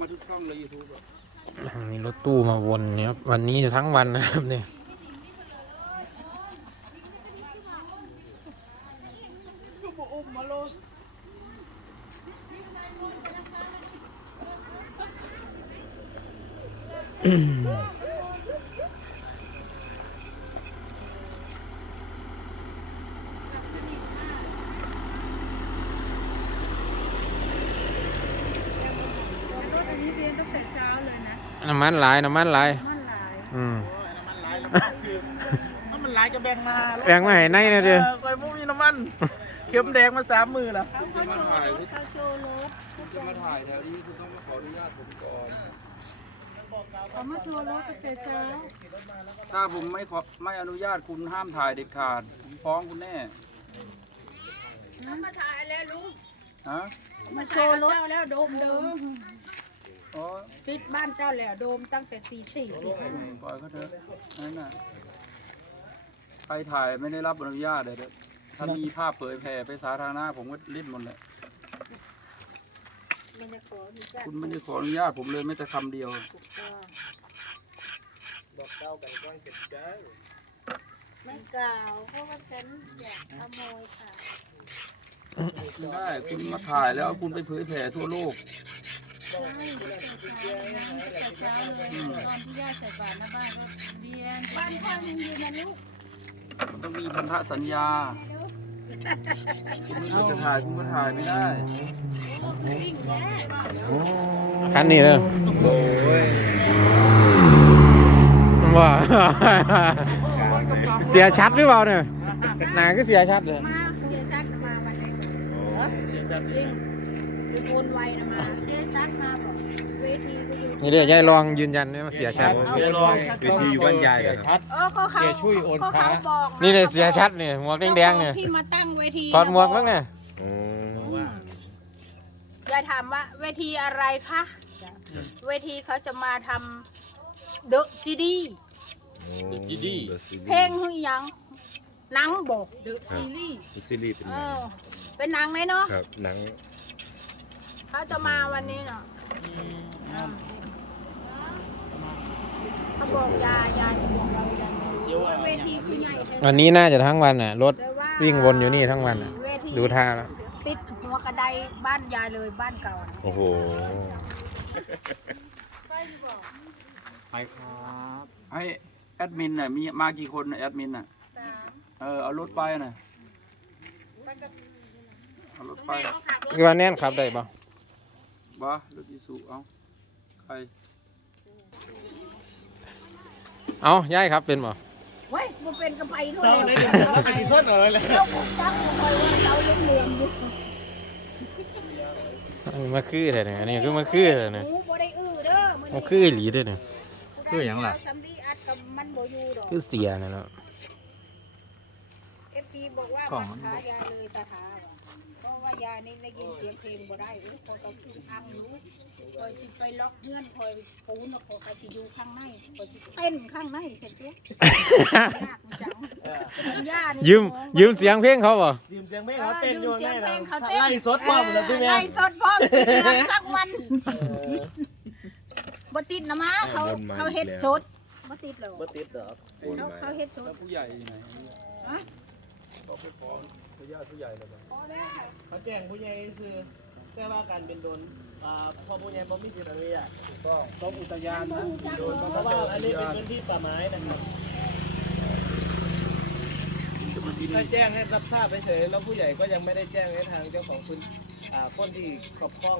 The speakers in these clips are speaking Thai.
มาทุกช่องเลยยูทูบอะมีรถตู้มาวนเนี่ยครับวันนี้ทั้งวันนะครับเนี่ยก็บอกอุ้มมาโลด รถอันนี้เรียนตั้งแต่เช้าเลยนะ น้ำมันหลายน้ำมันหลาย มันหลายอืม โอ้ยน้ำมันหลายแล้วมันคือน้ำมันหลายก็แบ่งมาแบ่งมาให้ในนะเด้อ คอยมุกมีน้ำมันเข็มแดงมาสามมือแล้วคุณจะมาถ่ายคุณคุณจะมาถ่ายแถวนี้คุณต้องมาขออนุญาตผมก่อน เขามาโชว์รถตั้งแต่เช้าถ้าผมไม่ขอไม่อนุญาตคุณห้ามถ่ายเด็ดขาด ผมฟ้องคุณแน่มาถ่ายแล้วลูกฮะมาโชว์รถแล้วโดมเดิม อ๋อติดบ้านเจ้าแล้วโดมตั้งแต่ตีสี่ตีห้าปล่อยเขาเถอะนั่นน่ะใครถ่ายไม่ได้รับอนุญาตเลยเด้อถ้ามีภาพเผยแพร่ไปสาธารณะผมก็รีบหมดเลยไม่ได้ขออนุญาตคุณไม่ได้ขออนุญาตผมเลยไม่แต่คำเดียวถูกต้องบอกเจ้ากันก้อนเก็บเจ้าไม่กล่าวเพราะว่าฉันอยากขโมยค่ะไม่ได้คุณมาถ่ายแล้วเอาคุณไปเผยแผ่ทั่วโลกใช่แต่ เช้าเลยตอนที่ย่าใส่บาตรหน้าบ้านก็เรียนบ้านพ่อยังอยู่นะลูกมันต้องมีพันธสัญญาคุณไม่ควรจะถ่ายคุณก็ถ่ายไม่ได้วิ่งแย่คันนี้เลยว่าเสียชัดหรือเปล่าเนี่ยหนาก็เสียชัดเลยมาเจซักมาวันนี้วิ่งไปโอน ไวนะมาเจซักมาบอกเวทีก็อยู่นี่เดี๋ยวยายลองยืนยันว่าเสียชัด เดี๋ยวลองเวทีอยู่บ้านยายเหรอครับ เออก็เขาเสียช่วยโอนก็ช้า เขาบอกะนี่เลยเสียชัดเนี่ยหมวกแดงๆเนี่ยที่มาตั้งเวทีถอดหมวกบ้างเนี่ยยายถามว่าเวทีอะไรคะเวทีเขาจะมาทำเดอะซีดีเพลงหรือยังหนังบอกเดอะซีรีส์ซีรีส์เป็นเอหนังอเป็นหนังไหมเนาะครับหนัง เขาจะมาวันนี้เนาะเขาบอกยายายบอกเราอย่างนี้เวทีคือใหญ่แท้วันนี้น่าจะทั้งวันน่ะ รถแต่ว่าวิ่งวนอยู่นี่ทั้งวันน่ะ เวทีดูท่าแล้วติดหัวกระไดบ้านยายเลยบ้านเก่าน่ะโอ้โห ไปครับให้แอดมินน่ะมีมากี่คนน่ะแอดมินน่ะเออเอารถไปน่ะเอารถไปคือว่าแน่นขับได้ปะ บ้ารถอีสุเอาใครเอาย้ายครับเป็นบ่เว้ยมันเป็นกระไพด้วยเศร้าเลยเดี๋ยวเราไปที่ส้นเลยเลยเราผมตั้งกระไพว่าเราเลี้ยงเหลืองอยู่อันนี้มาคือเลยเนี่ยอันนี้คือมาคือเลยเนี่ยหมูบ่ได้อื้อเด้อมาคืออีหลีเด้วยเนี่ยคือหยังล่ะ สำลีอัดกับมันบ่อยู่ดอก คือเสียเนี่ยเนาะเอฟซีบอกว่าของบังคายายเลยตาถาบอกเพราะว่ายายนี่ได้ยินเสียงเพลงบ่ได้อุ้ยพอต้องขึ้นทางรู้คอยสิไปล็อกเงื่อนคอยปูนคอยสิอยู่ข้างในคอยสิเต้นข้างในเสร็จปุ๊บยากจังเป็นย่านี่ยืมยืมเสียงเพลงเขาบ่ยืมเสียงไม่เขาเต้นอยู่ยืมในเสียงเพลนั้งนเขาเต้นไล่สดป้อมเลยพี่แม่ไล่สดพร้อมเสียงสักวันบ่ติดนะมาเขาเขาเฮ็ดสดบ่ติดหรอกบ่ติดดอกเขาเขาเฮ็ดสดแล้วผู้ใหญ่อยู่ไหน ฮะบอกไปขออนุญาตผู้ใหญ่แล้วบ่พอแล้วเขาแจ้งผู้ใหญ่ซื้อแต่ว่าการเป็นโดนอ่าพอผู้ใหญ่บ่มีสิทธิ์อนุญาตถูกต้องต้องอุทยานนะโดนเพราะว่าอันนี้เป็นพื้นที่ป่าไม้นะครับ ถ้าแจ้งให้รับทราบไปเฉยแล้วผู้ใหญ่ก็ยังไม่ได้แจ้งให้ทางเจ้าของพื้นอ่าคนที่ครอบครอง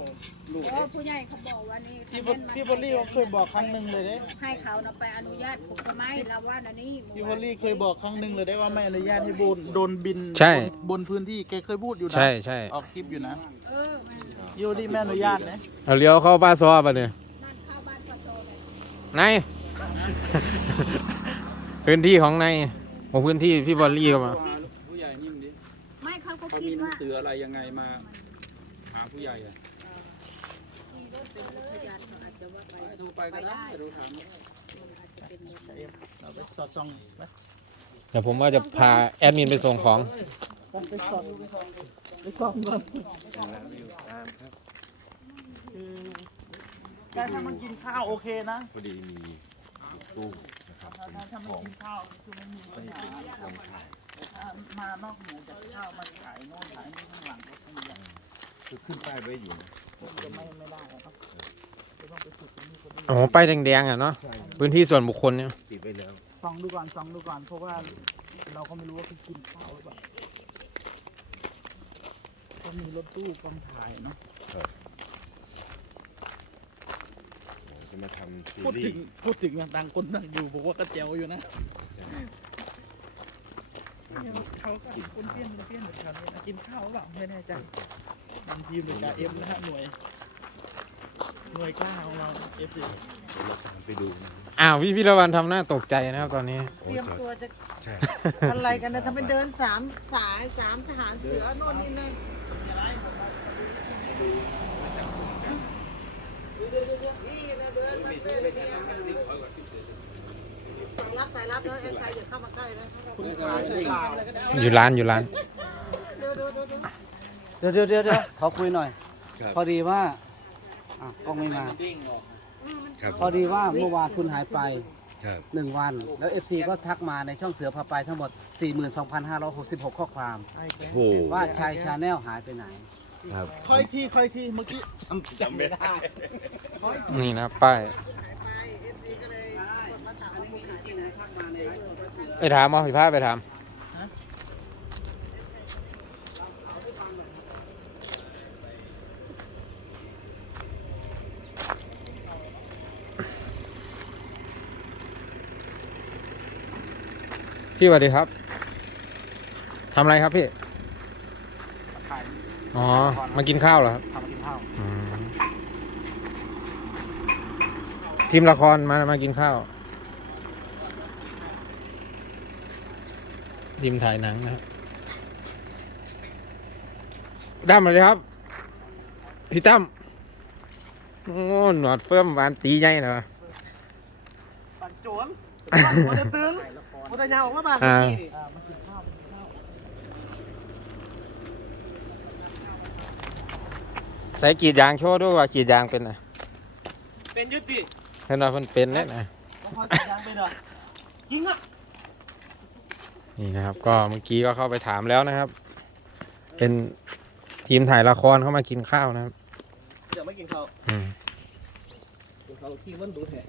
ลูกเพราะผู้ใหญ่เขาบอกว่านี่พี่บพี่บอลลี่เขาเคยบอกครั้งหนึ่งเลยเด้ให้เขานะไปอนุญาตผมทำไมเราว่าอันนี้พี่บอลลี่เคยบอกครั้งหนึ่งเลยได้ว่าไม่อนุญาตให้โดนโดนบินใช่ บนบนพื้นที่แกเคยพูดอยู่นะใช่ใช่ออกคลิปอยู่นะเออมันพี่บอลลี่ไม่อนุญาตนะเอาเลี้ยวเข้าป้าซอป่ะเนี่ยนั่นเข้าบ้านปะโจเลยในพื้นที่ของใน ของพื้นที่พี่บอลลี่เข้ามา ผู้ใหญ่นิ่มดิไม่เขาก็เขาคิมีดหนังว่าสืออะไรยังไงมา หาผู้ใหญ่อะขี่รถเป็นพยานเขาอาจจะว่าไปไปโทรไปก็ได้ดูถาม เราไปสอดส่องนะเดี๋ยวผมว่าจะพาแอดมินไปส่งของ ไปสอดไปส่องก่อนแต่ถ้ามันกินข้าวโอเคนะ พอดีมีตู้ นะครับถ้าถ้าถ้าไม่กินข้าวคือไม่มีปัญหาถ้ามานอกเหนือจากข้าวมาขายโน่นขายนี่ข้างหลังก็คงจะคือขึ้นป้ายไว้อยู่นะคงจะไม่ไม่ได้แล้วครับจะต้องไปฝึกตรงนี้คนนี้โอ้โหป้ายแดงๆอะเนาะใช่พื้นที่ส่วนบุคคลเนี่ย ติดไว้แล้วส่องดูก่อนส่องดูก่อนเพราะว่าเราก็ไม่รู้ว่าเขากินข้าวหรือเปล่าก็มีรถตู้กองถ่ายเนาะ จะมาทำซีพูดรีถึงส์พูดถึงอย่างดังคนนั่งอยู่บอกว่าก็เจ๋วอยู่นะใช่เขาก็คนเตี้ยนคนเตี้ยนแบบนี้นะกินข้าวหรือเปล่าไม่แน่ใจมันทีมหรือการเอ็มนะฮะหน่วยหน่วยกล้าของเราเอฟซีเดี๋ยวเราตามไปดูนะอ้าวพี่พิรวันทำหน้าตกใจนะครับตอนนี้โอ้เตรียมครับตัวจะใช่อะไรกันนะทำเป็นเดินสามสายสามทหารเสือโน่นนี่นั่น สายลับสายลับแล้วเอ็นชายอย่าเข้ามาใกล้นะอยู่ร้านอยู่ร้านเดี๋ยวเดี๋ยวเดี๋ยวเดี๋ยวเดี๋ยวขอคุยหน่อย ครับ พอดีว่าอะกล้องไม่มา ครับพอดีว่าเมื่อวานคุณหายไปครับ หนึ่งวัน แล้ว FC ก็ทักมาในช่องเสือพาไปทั้งหมด 42,566 ข้อความ โอ้โหว่าชายชาแนลหายไปไหน ครับ คอยทีคอยทีเมื่อกี้จำจำไม่ได้นี่นะป้ายไปถามเอาผิดพลาดไปถามพี่สวัสดีครับทำอะไรครับพี่ถ่าย อ๋อ มากินข้าวเหรอครับทำมากินข้าวอืมทีมละครมา มากินข้าว ทีมถ่ายหนังนะครับตั้มมาเลยครับ พี่ตั้ม โอ้หนวดเฟิ่มหวานตีใหญ่นะปันโจรมันจะตื่นมันจะยาวออกมาบ้างอ่า อ่ามันกินข้าวมันกินข้าว ใส่กรีดยางโชว์ด้วยว่ากรีดยางเป็นนะเป็นยุติเห็นว่าเพิ่นเป็นเนี่ยนะแล้วคอยกินยางไปเหรอยิงอะนี่นะครับก็เมื่อกี้ก็เข้าไปถามแล้วนะครับ เป็นทีมถ่ายละครเข้ามากินข้าวนะครับเดี๋ยวไม่กินข้าวอืมกินข้าวทิ้งมันดูแหะ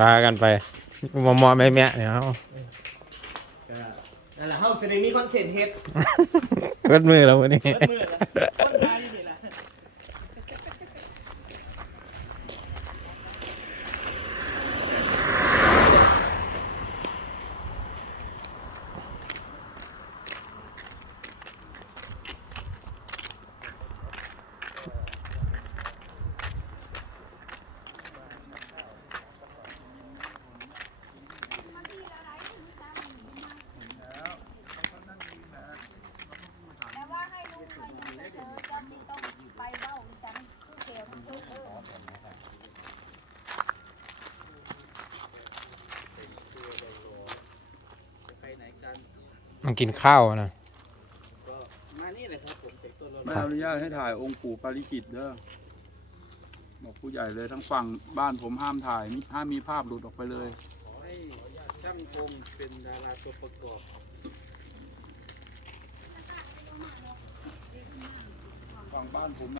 ลากันไปมอมอแม่แม่เนี่ยเอา นั่นแหละเฮาแสดงมีคอนเทนต์เฮ็ดเปิดมือแล้ววันนี้เปิดมือนะคนไทยนี่แหละ แต่ว่าให้ลูกไปนั่นเถอะจำนี่ต้องไปเว้าฉันคือเขียวมันทุกเออ ไปไหนกัน มันกินข้าวนะก็มานี่เลยครับผมเด็กตัวรถไม่อนุญาตให้ถ่ายองค์ปู่ปาริจิตเด้อบอกผู้ใหญ่เลยทั้งฝั่งบ้านผมห้ามถ่ายมิห้ามมีภาพหลุดออกไปเลย ขอให้ช่างคมเป็นดาราตัวประกอบฝั่งบ้านผม